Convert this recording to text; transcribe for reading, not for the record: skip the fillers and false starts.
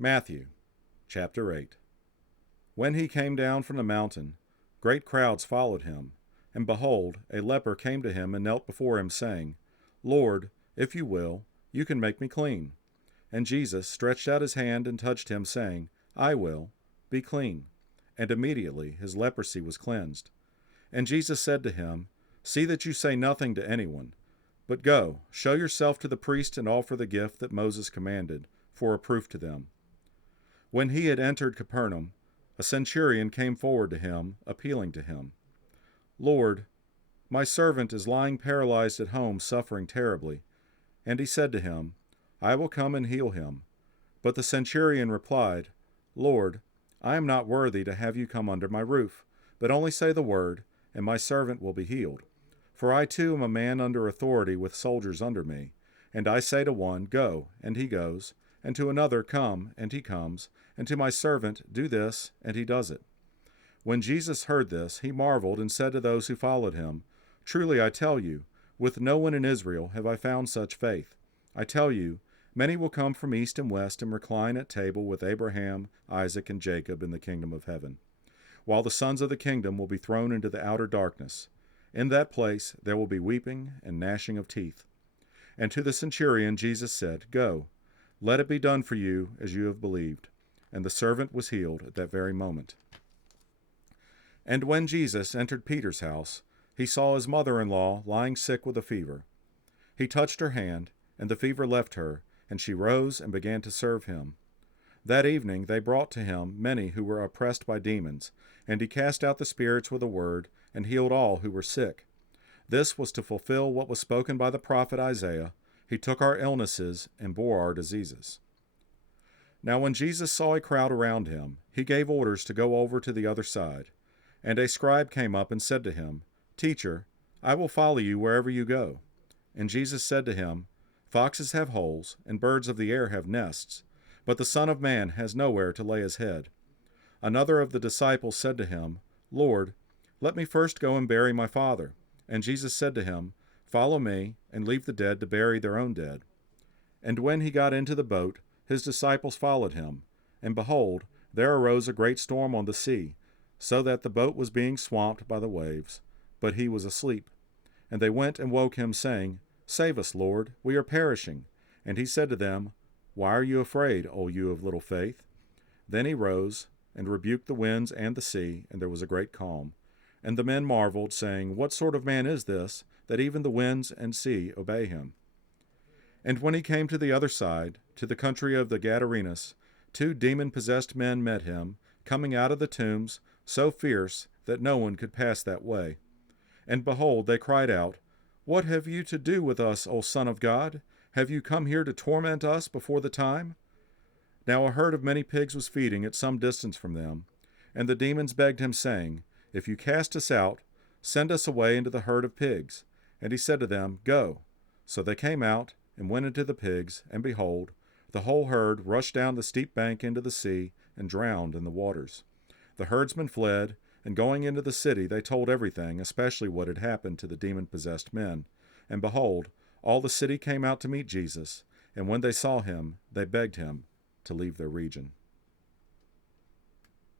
Matthew chapter 8. When he came down from the mountain, great crowds followed him. And behold, a leper came to him and knelt before him, saying, Lord, if you will, you can make me clean. And Jesus stretched out his hand and touched him, saying, I will, be clean. And immediately his leprosy was cleansed. And Jesus said to him, See that you say nothing to anyone, but go, show yourself to the priest and offer the gift that Moses commanded, for a proof to them. When he had entered Capernaum, a centurion came forward to him, appealing to him, Lord, my servant is lying paralyzed at home, suffering terribly. And he said to him, I will come and heal him. But the centurion replied, Lord, I am not worthy to have you come under my roof, but only say the word, and my servant will be healed. For I too am a man under authority with soldiers under me. And I say to one, Go, and he goes, and to another, Come, and he comes, and to my servant, Do this, and he does it. When Jesus heard this, he marveled and said to those who followed him, Truly I tell you, with no one in Israel have I found such faith. I tell you, many will come from east and west and recline at table with Abraham, Isaac, and Jacob in the kingdom of heaven, while the sons of the kingdom will be thrown into the outer darkness. In that place there will be weeping and gnashing of teeth. And to the centurion Jesus said, Go, let it be done for you as you have believed. And the servant was healed at that very moment. And when Jesus entered Peter's house, he saw his mother-in-law lying sick with a fever. He touched her hand, and the fever left her, and she rose and began to serve him. That evening they brought to him many who were oppressed by demons, and he cast out the spirits with a word, and healed all who were sick. This was to fulfill what was spoken by the prophet Isaiah. He took our illnesses and bore our diseases. Now when Jesus saw a crowd around him, he gave orders to go over to the other side. And a scribe came up and said to him, Teacher, I will follow you wherever you go. And Jesus said to him, Foxes have holes, and birds of the air have nests, but the Son of Man has nowhere to lay his head. Another of the disciples said to him, Lord, let me first go and bury my father. And Jesus said to him, Follow me, and leave the dead to bury their own dead. And when he got into the boat, his disciples followed him. And behold, there arose a great storm on the sea, so that the boat was being swamped by the waves. But he was asleep. And they went and woke him, saying, Save us, Lord, we are perishing. And he said to them, Why are you afraid, O you of little faith? Then he rose, and rebuked the winds and the sea, and there was a great calm. And the men marveled, saying, What sort of man is this, that even the winds and sea obey him? And when he came to the other side, to the country of the Gadarenes, 2 demon-possessed men met him, coming out of the tombs, so fierce that no one could pass that way. And behold, they cried out, What have you to do with us, O Son of God? Have you come here to torment us before the time? Now a herd of many pigs was feeding at some distance from them, and the demons begged him, saying, If you cast us out, send us away into the herd of pigs. And he said to them, Go. So they came out, and went into the pigs, and behold, the whole herd rushed down the steep bank into the sea, and drowned in the waters. The herdsmen fled, and going into the city they told everything, especially what had happened to the demon-possessed men. And behold, all the city came out to meet Jesus, and when they saw him, they begged him to leave their region.